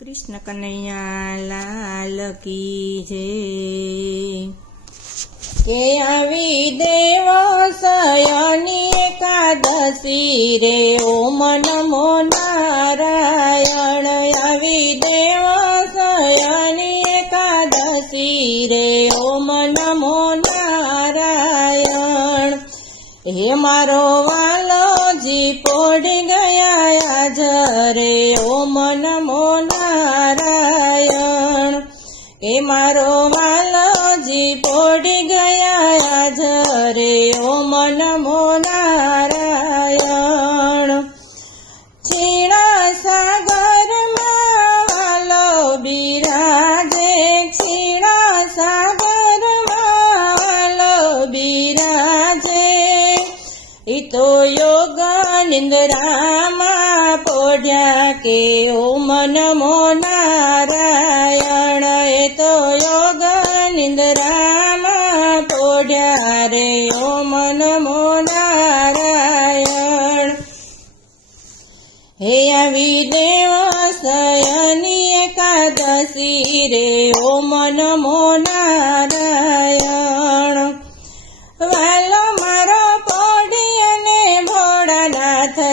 कृष्ण कन्हैया लाल की जय। के आवी देवसयनी एकादशी रे ओम नमो नारायण। आवी देवसयनी एकादशी रे ओम नमो नारायण। हे मारो वालो जी पोड़ी गया आज रे ओम नमो नारायण। हे मारो वालो जी पोड़ी गया आज रे ओम नमो नारायण। क्षीणा सागर वालो बिराजे, क्षीणा सागर वालो बिराजे। तो योग निंद्रामा पोड्या के ओम नमो नारायण। तो योग निंद्रामा पोड्या रे ओम नमो नारायण। हे आवी देवसयनी एकादशी रे ओम नमो नारायण। वालो मारो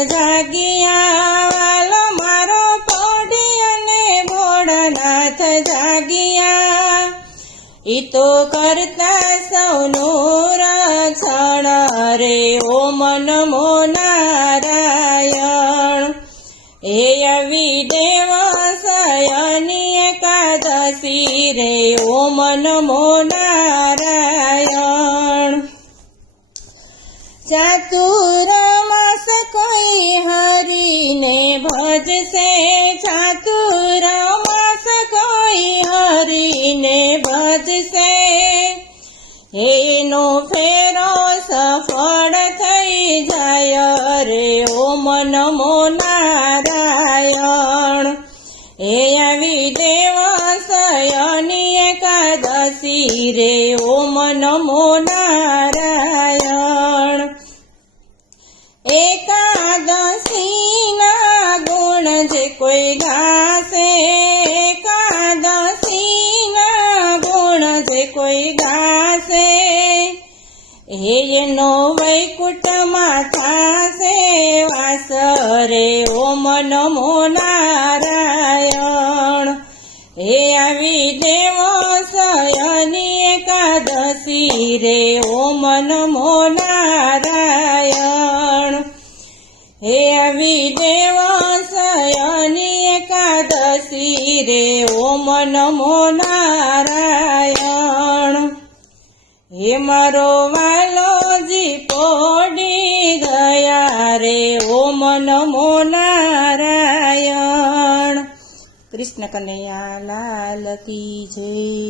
जागिया, वालो मारो पोड़ी अने भोळानाथ जागिया। ई तो करता सौनु रक्षण रे ओम नमो नारायण। हे आवी देवसयनी एकादशी रे ओम नमो नारायण। चातुर्मास कोई हरि ने भजसे, चातुर्मास कोई हरि ने भजसे। एनो फेरो सफल थई जाय रे ओम नमो नारायण। हे आवी देवसयनी एकादशी रे ओम नमो नारायण। एकादशी ना गुण जे कोई गासे, एकादशी ना गुण जे कोई गासे। एनो वैकुंठ मां थासे वास रे ओम नमो नारायण। हे आवी देवसयनी एकादशी रे ओम नमो नारायण। हे आवी देवसयनी एकादशी रे ओम नमो नारायण। हे मारो वालो जी पोड़ी गया रे ओम नमो नारायण। कृष्ण कन्हैया लाल की जय।